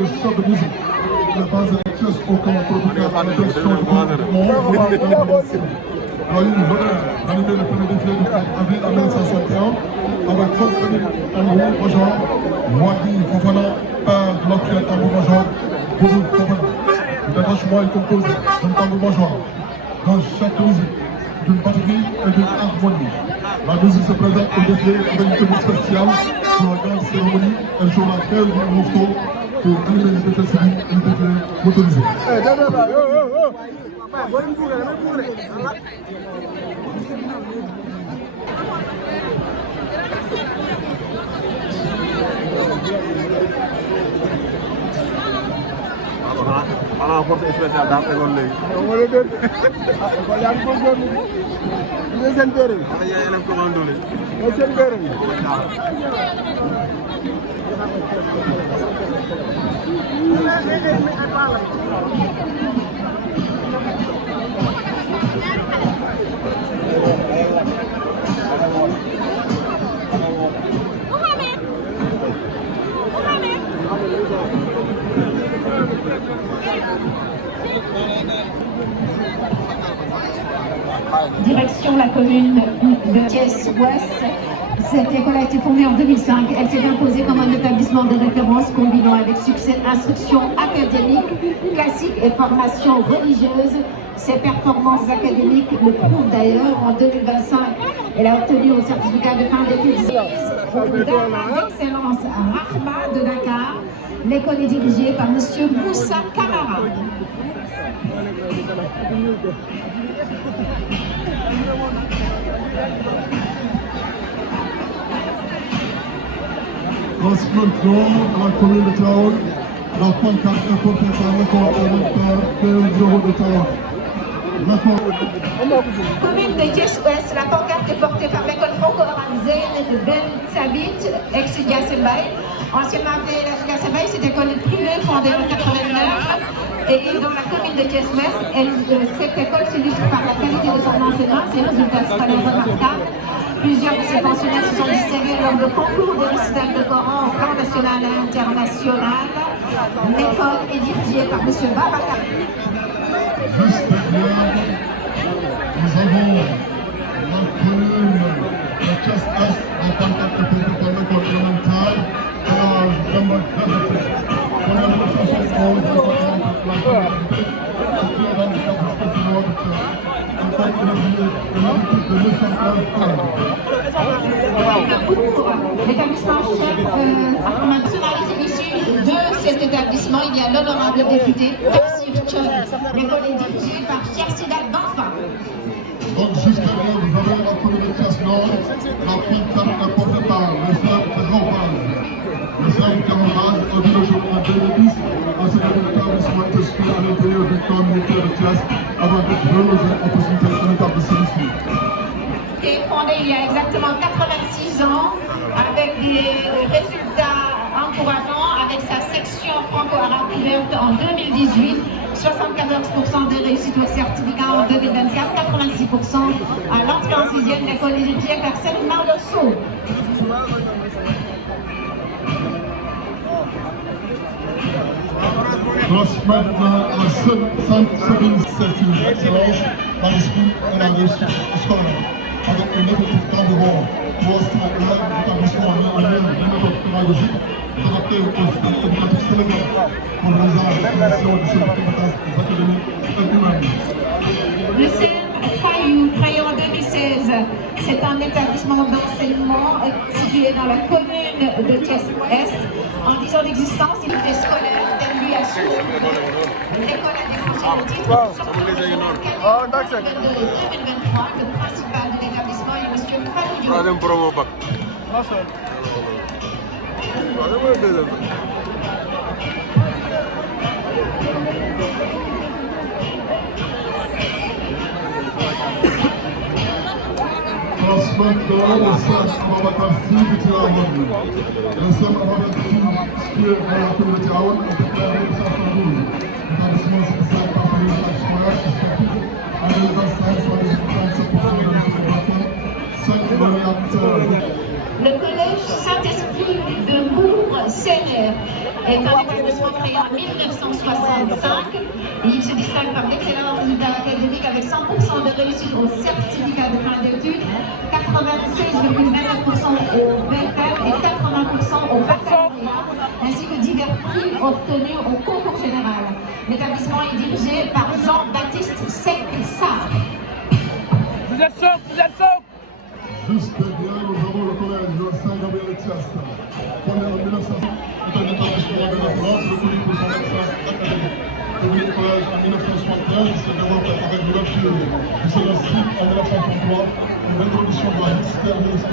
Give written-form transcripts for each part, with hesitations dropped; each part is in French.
de sortes de musique. La base de la pièce au camp tropical à l'attention du monde. Alors, il venait d'animer le premier défilé du 4 avril en 1961 avec comme tambour-major Wadi Fofana, père de l'actuel tambour-major Boubou Fofana. Le détachement est composé d'un tambour-major dans chaque musique, d'une batterie et d'une harmonie. La musique se présente au défilé avec une tenue spéciale sur la grande cérémonie. Elle jouera 15 morceaux pour animer les défilés civiques et les défilés motorisés. Xanaa force spéciale daa tegoon léegi. wala déet wala yaa ngi góorgóorlu ñu ngi seen béréb. xanaa yaa élève commando léegi. mooy seen béréb. Direction la commune de Thiès-Ouest. Cette école a été fondée en 2005. Elle s'est imposée comme un établissement de référence combinant avec succès instruction académique, classique et formation religieuse. Ses performances académiques le prouvent d'ailleurs. En 2025, elle a obtenu un certificat de fin d'études d'excellence à Rahma de Dakar. L'école est dirigée par M. Moussa Kamara. Transplantons à la commune de Taon, la pancarte est portée par l'école élémentaire P0 de Taon. Commune de Thiès-Ouest, la pancarte est portée par l'école franco-arabe Zayn Ben Sabit, ex-Yassembay. Anciennement appelée la Yassembay, cette école est privée fondée en 89. Et dans la commune de Thiès-Ouest, cette école s'illustre par la qualité de son enseignement, ses résultats scolaires remarquables. Plusieurs de ses pensionnaires se sont distingués lors de concours de récital de Coran au plan national et international. L'école est dirigée par M. Babacar. Juste derrière, nous avons la commune de Thiès-Est, la pancarte est portée par l'école élémentaire et la Jamba Gazette. On a une chanson L'établissement chef en nationalité issue de cet établissement, il y a l'honorable député Tafsir Chon. L'école est dirigée par Cheikh Sidat Banfa. Donc jusqu'à là, vous avez la commune de Thiès-Nord, la pancarte est portée par le frère Camarade. Le frère Camarade a vu le jour en 2010 à cet établissement était situé à l'intérieur du camp militaire de Thiès avant d'être relogé en possibilité d'un état de service. Est fondé il y a exactement 86 ans avec des résultats encourageants avec sa section franco-arabe ouverte en 2018, 74% de réussite au certificat en 2024, 86% à l'entrée en 6e, l'école est dirigée par Céline Marlosso. Transmettre la Sabine, c'est une excellence dans l'esprit et la réussite scolaire. Avec un effectif tambourant, pour l'instant, l'établissement a mis en œuvre une méthode pédagogique adaptée aux problématiques sénégalaises pour l'organisation de ces compétences académiques et humaines. Le CEM Fayou, créé en 2016, c'est un établissement d'enseignement situé dans la commune de Thiès-Est. En 10 ans d'existence, il était scolaire, d'LUHU. L'école a décroché le titre de 2023. Le principal de l'établissement est M. Fayou. Troisième promo bac. Transmettre le sac Babacar Sy de Tivaouane. Le sac Babacar Sy, situé dans la commune de Tivaouane, a été créé en 1912. L'établissement spécial partenariat scolaire et sportif en 2025 soit les 37% de l'éducation, 5 variantes. Le collège Saint-Esprit de Mours CNR est un établissement créé en 1965 et il se distingue par d'excellents résultats académiques avec 100% de réussite au certificat de fin d'études, 96,29% au BFM et 80% au baccalauréat, ainsi que divers prix obtenus au concours général. L'établissement est dirigé par Jean-Baptiste Sek-Sarr. Vous êtes chaud, vous êtes chaud. Juste derrière, nous avons le collège de Saint-Gabriel-Etias. Fondé en 1900, est un établissement de référence reconnu pour son excellence académique. Devenu collège en 1975, il s'est développé avec l'ouverture du site en 1933, une introduction de la mixité en 1967.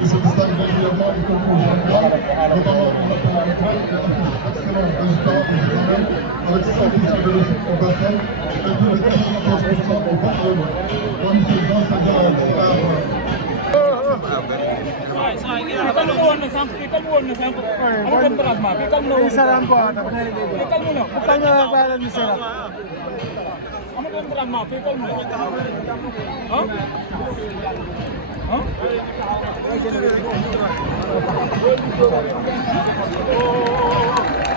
Il se distingue régulièrement du concours général, notamment en matière de grec et affiche d'excellents résultats aux examens avec 100% de réussite au BFM et plus de 94% au baccalauréat. Magnifique dans sa garde,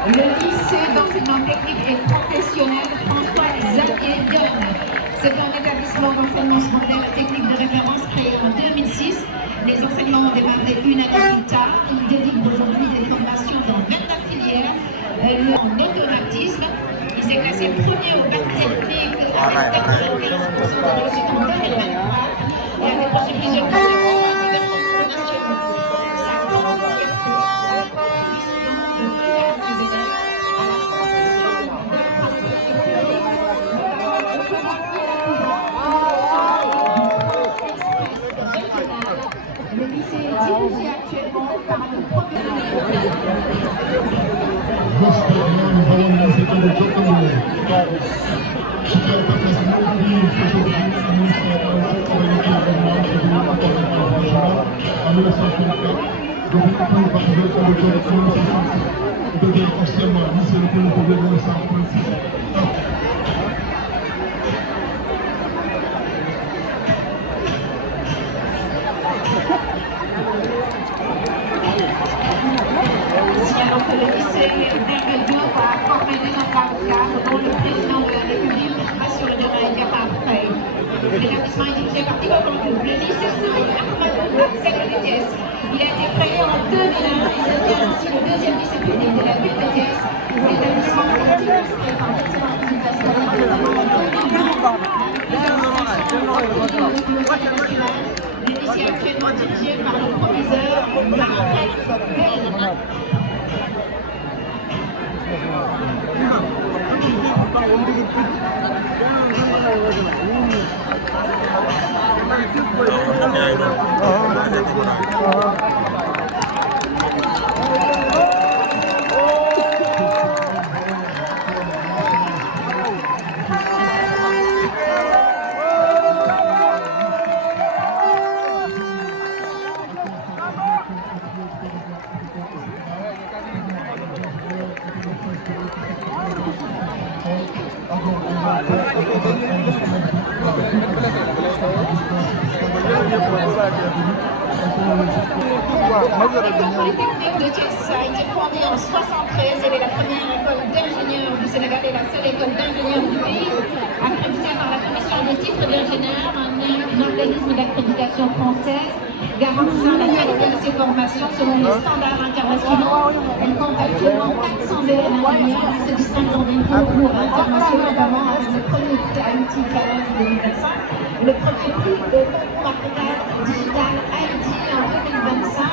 Le lycée d'enseignement technique et professionnel François-Xavier Dione. C'est un établissement d'enseignement secondaire technique de référence créé en 2006. Les enseignements ont démarré une année plus tard. Il délivre aujourd'hui des formations dans 29 filières, en automatisme. Il s'est classé premier au bac technique avec 95% de réussite en 2023 et a décroché plusieurs concours à divers concours nationaux. Sa grande fierté, le lycée est dirigé actuellement par le premier. Juste derrière, nous avons le lycée de Djokovic. Je tiens à passer mon livre aujourd'hui, le ministère de l'Enseignement en 1964. Devenu pour partir de Djokovic en 1966. Il devient officiellement lycée de Djokovic en 1966. Alors que le lycée d'Hervé-Diop a formé des avocats dont le président de la République assure le demain imparfait. L'établissement est dirigé par Thibaut Cancou. Le lycée Ahmadou Seck-de-Thiès. Il a été créé en 2001 et devient ainsi le deuxième lycée public de la ville de Thiès. L'établissement a été illustré par d'excellents résultats scolaires, notamment en 2020. Le lycée est actuellement dirigé par le proviseur Marc Bell. L'école polytechnique de Thiès a été fondée en 1973. Elle est la première école d'ingénieurs du Sénégal et la seule école d'ingénieurs du pays, accréditée par la Commission des titres d'ingénieur, un organisme d'accréditation française garantissant la qualité de ses formations selon les standards internationaux. Elle compte actuellement 400 élèves ingénieurs qui se distinguent dans des concours internationaux, notamment avec le premier prix Haïti Challenge 2025 et le premier prix de concours Africa Digital Haïti en